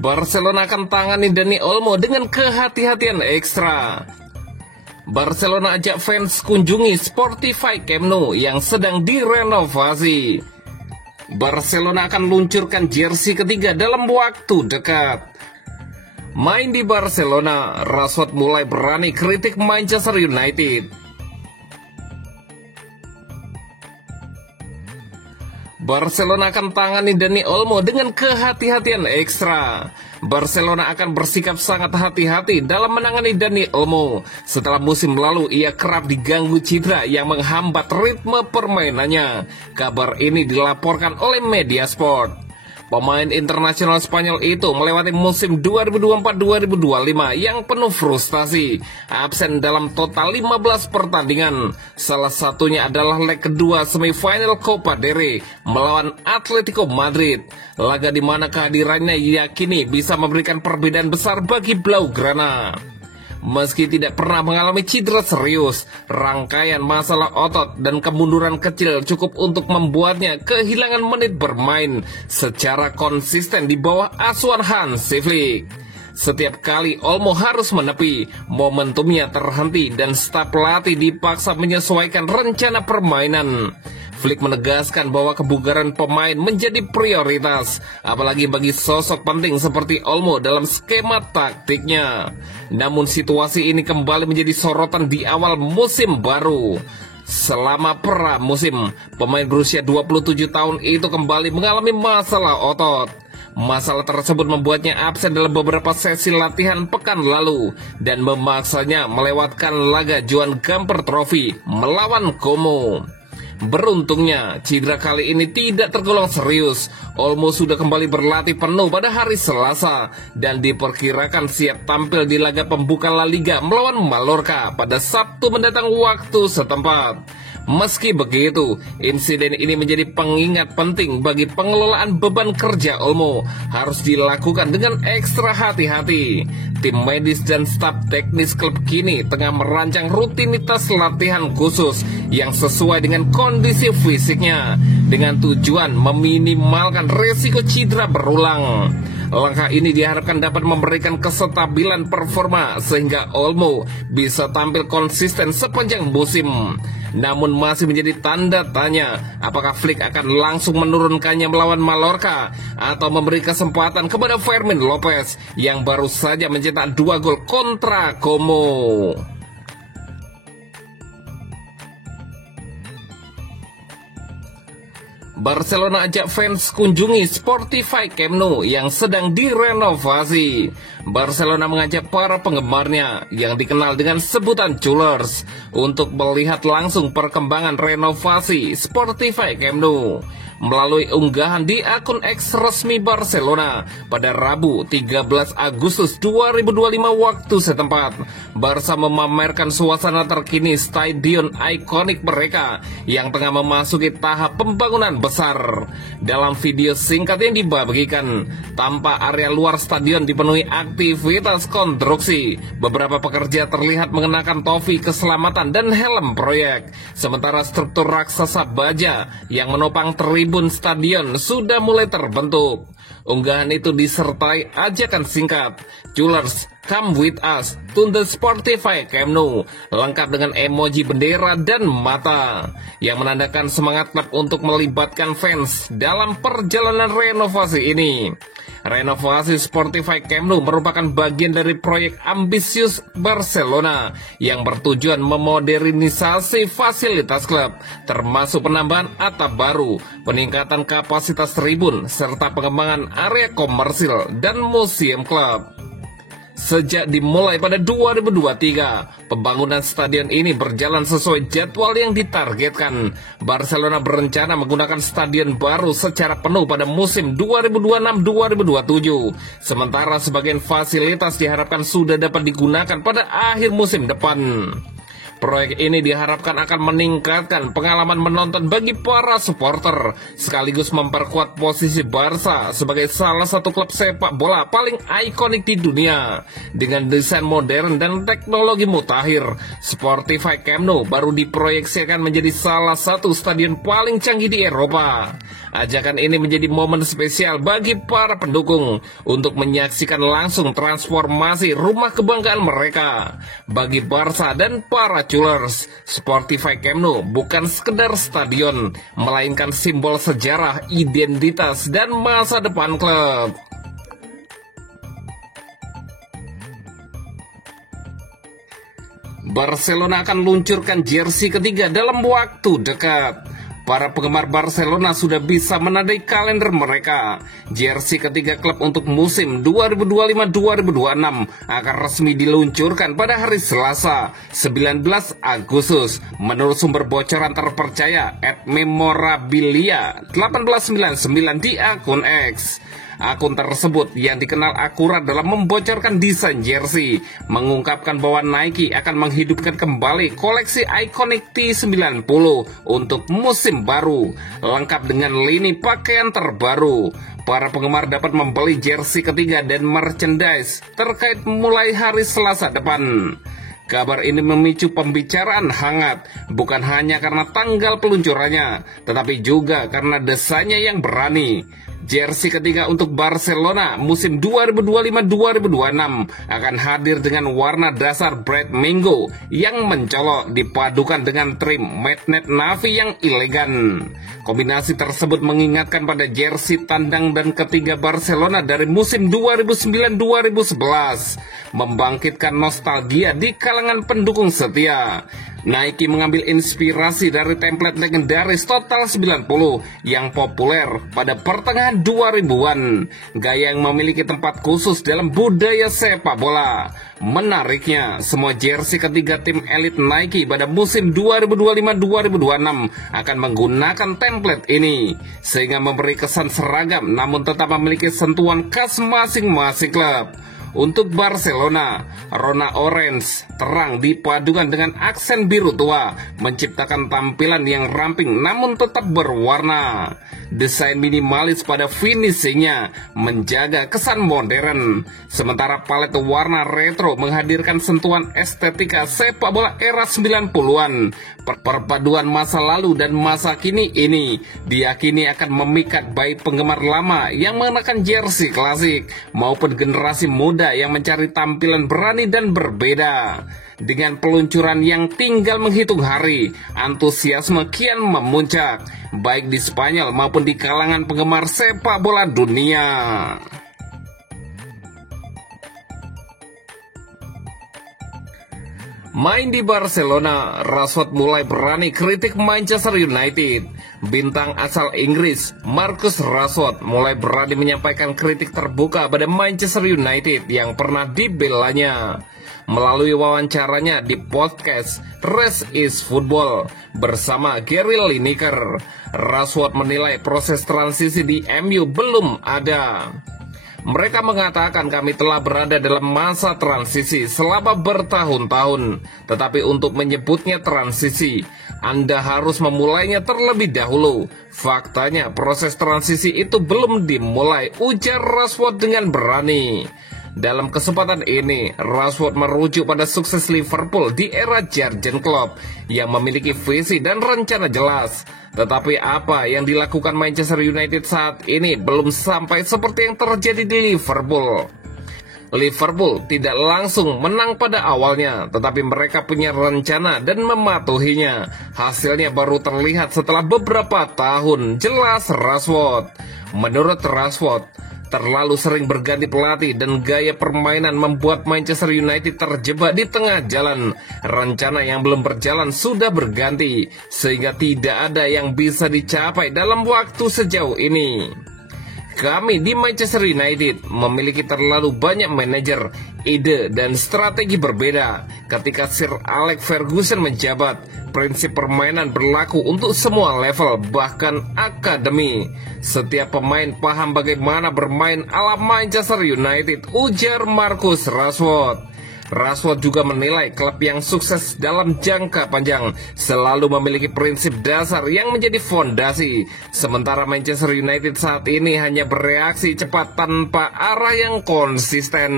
Barcelona akan tangani Dani Olmo dengan kehati-hatian ekstra. Barcelona ajak fans kunjungi Spotify Camp Nou yang sedang direnovasi. Barcelona akan luncurkan jersey ketiga dalam waktu dekat. Main di Barcelona, Rashford mulai berani kritik Manchester United. Barcelona akan tangani Dani Olmo dengan kehati-hatian ekstra. Barcelona akan bersikap sangat hati-hati dalam menangani Dani Olmo. Setelah musim lalu ia kerap diganggu cedera yang menghambat ritme permainannya. Kabar ini dilaporkan oleh Media Sport. Pemain internasional Spanyol itu melewati musim 2024-2025 yang penuh frustasi, absen dalam total 15 pertandingan. Salah satunya adalah leg kedua semifinal Copa del Rey melawan Atletico Madrid. Laga di mana kehadirannya diyakini bisa memberikan perbedaan besar bagi Blaugrana. Meski tidak pernah mengalami cedera serius, rangkaian masalah otot dan kemunduran kecil cukup untuk membuatnya kehilangan menit bermain secara konsisten di bawah asuhan Hansi Flick. Setiap kali Olmo harus menepi, momentumnya terhenti dan staf pelatih dipaksa menyesuaikan rencana permainan. Flick menegaskan bahwa kebugaran pemain menjadi prioritas, apalagi bagi sosok penting seperti Olmo dalam skema taktiknya. Namun situasi ini kembali menjadi sorotan di awal musim baru. Selama pra-musim, pemain berusia 27 tahun itu kembali mengalami masalah otot. Masalah tersebut membuatnya absen dalam beberapa sesi latihan pekan lalu dan memaksanya melewatkan laga Johan Gamper Trophy melawan Como. Beruntungnya, cedera kali ini tidak tergolong serius. Olmo sudah kembali berlatih penuh pada hari Selasa dan diperkirakan siap tampil di laga pembuka La Liga melawan Mallorca pada Sabtu mendatang waktu setempat. Meski begitu, insiden ini menjadi pengingat penting bagi pengelolaan beban kerja Olmo. Harus dilakukan dengan ekstra hati-hati. Tim medis dan staf teknis klub kini tengah merancang rutinitas latihan khusus yang sesuai dengan kondisi fisiknya, dengan tujuan meminimalkan resiko cedera berulang. Langkah ini diharapkan dapat memberikan kestabilan performa sehingga Olmo bisa tampil konsisten sepanjang musim. Namun masih menjadi tanda tanya apakah Flick akan langsung menurunkannya melawan Mallorca atau memberi kesempatan kepada Fermin Lopez yang baru saja mencetak 2 gol kontra Como. Barcelona ajak fans kunjungi Spotify Camp Nou yang sedang direnovasi. Barcelona mengajak para penggemarnya yang dikenal dengan sebutan Culers untuk melihat langsung perkembangan renovasi Spotify Camp Nou. Melalui unggahan di akun X resmi Barcelona pada Rabu 13 Agustus 2025 waktu setempat, Barca memamerkan suasana terkini stadion ikonik mereka yang tengah memasuki tahap pembangunan besar. Dalam video singkat yang dibagikan, tampak area luar stadion dipenuhi aktivitas konstruksi. Beberapa pekerja terlihat mengenakan topi keselamatan dan helm proyek, sementara struktur raksasa baja yang menopang tribun stadion sudah mulai terbentuk. Unggahan itu disertai ajakan singkat, "Culers, come with us to the Spotify Camp Nou," lengkap dengan emoji bendera dan mata, yang menandakan semangat klub untuk melibatkan fans dalam perjalanan renovasi ini. Renovasi Spotify Camp Nou merupakan bagian dari proyek ambisius Barcelona yang bertujuan memodernisasi fasilitas klub, termasuk penambahan atap baru, peningkatan kapasitas tribun, serta pengembangan area komersil dan museum klub. Sejak dimulai pada 2023, pembangunan stadion ini berjalan sesuai jadwal yang ditargetkan. Barcelona berencana menggunakan stadion baru secara penuh pada musim 2026-2027. Sementara sebagian fasilitas diharapkan sudah dapat digunakan pada akhir musim depan. Proyek ini diharapkan akan meningkatkan pengalaman menonton bagi para supporter, sekaligus memperkuat posisi Barca sebagai salah satu klub sepak bola paling ikonik di dunia. Dengan desain modern dan teknologi mutakhir, Spotify Camp Nou baru diproyeksikan menjadi salah satu stadion paling canggih di Eropa. Ajakan ini menjadi momen spesial bagi para pendukung untuk menyaksikan langsung transformasi rumah kebanggaan mereka. Bagi Barca dan para Culers, Sportified Camp Nou bukan sekedar stadion, melainkan simbol sejarah, identitas, dan masa depan klub. Barcelona akan luncurkan jersey ketiga dalam waktu dekat. Para penggemar Barcelona sudah bisa menandai kalender mereka. Jersey ketiga klub untuk musim 2025-2026 akan resmi diluncurkan pada hari Selasa, 19 Agustus. Menurut sumber bocoran terpercaya @memorabilia1899 di akun X. Akun tersebut yang dikenal akurat dalam membocorkan desain jersey mengungkapkan bahwa Nike akan menghidupkan kembali koleksi ikonik T90 untuk musim baru, lengkap dengan lini pakaian terbaru. Para penggemar dapat membeli jersey ketiga dan merchandise terkait mulai hari Selasa depan. Kabar ini memicu pembicaraan hangat, bukan hanya karena tanggal peluncurannya, tetapi juga karena desainnya yang berani. Jersey ketiga untuk Barcelona musim 2025-2026 akan hadir dengan warna dasar Bright Mango yang mencolok dipadukan dengan trim magnet navy yang elegan. Kombinasi tersebut mengingatkan pada jersey tandang dan ketiga Barcelona dari musim 2009-2011, membangkitkan nostalgia di kalangan pendukung setia. Nike mengambil inspirasi dari template legendaris Total 90 yang populer pada pertengahan 2000-an, gaya yang memiliki tempat khusus dalam budaya sepak bola. Menariknya, semua jersey ketiga tim elit Nike pada musim 2025-2026 akan menggunakan template ini, sehingga memberi kesan seragam namun tetap memiliki sentuhan khas masing-masing klub. Untuk Barcelona, warna orange terang dipadukan dengan aksen biru tua menciptakan tampilan yang ramping namun tetap berwarna. Desain minimalis pada finishingnya menjaga kesan modern, sementara palet warna retro menghadirkan sentuhan estetika sepak bola era 90-an. Perpaduan masa lalu dan masa kini ini diyakini akan memikat baik penggemar lama yang mengenakan jersey klasik maupun generasi muda yang mencari tampilan berani dan berbeda. Dengan peluncuran yang tinggal menghitung hari, antusiasme kian memuncak, baik di Spanyol maupun di kalangan penggemar sepak bola dunia. Main di Barcelona, Rashford mulai berani kritik Manchester United. Bintang asal Inggris, Marcus Rashford, mulai berani menyampaikan kritik terbuka pada Manchester United yang pernah dibelanya. Melalui wawancaranya di podcast Rest is Football bersama Gary Lineker, Rashford menilai proses transisi di MU belum ada. Mereka mengatakan kami telah berada dalam masa transisi selama bertahun-tahun. Tetapi untuk menyebutnya transisi, Anda harus memulainya terlebih dahulu. Faktanya proses transisi itu belum dimulai, ujar Rashford dengan berani. Dalam kesempatan ini, Rashford merujuk pada sukses Liverpool di era Jurgen Klopp yang memiliki visi dan rencana jelas. Tetapi apa yang dilakukan Manchester United saat ini belum sampai seperti yang terjadi di Liverpool. Liverpool tidak langsung menang pada awalnya, tetapi mereka punya rencana dan mematuhinya. Hasilnya baru terlihat setelah beberapa tahun, jelas Rashford. Menurut Rashford, terlalu sering berganti pelatih dan gaya permainan membuat Manchester United terjebak di tengah jalan. Rencana yang belum berjalan sudah berganti, sehingga tidak ada yang bisa dicapai dalam waktu sejauh ini. Kami di Manchester United memiliki terlalu banyak manajer, ide, dan strategi berbeda. Ketika Sir Alex Ferguson menjabat, prinsip permainan berlaku untuk semua level, bahkan akademi. Setiap pemain paham bagaimana bermain ala Manchester United, ujar Marcus Rashford. Rashford juga menilai klub yang sukses dalam jangka panjang selalu memiliki prinsip dasar yang menjadi fondasi. Sementara Manchester United saat ini hanya bereaksi cepat tanpa arah yang konsisten.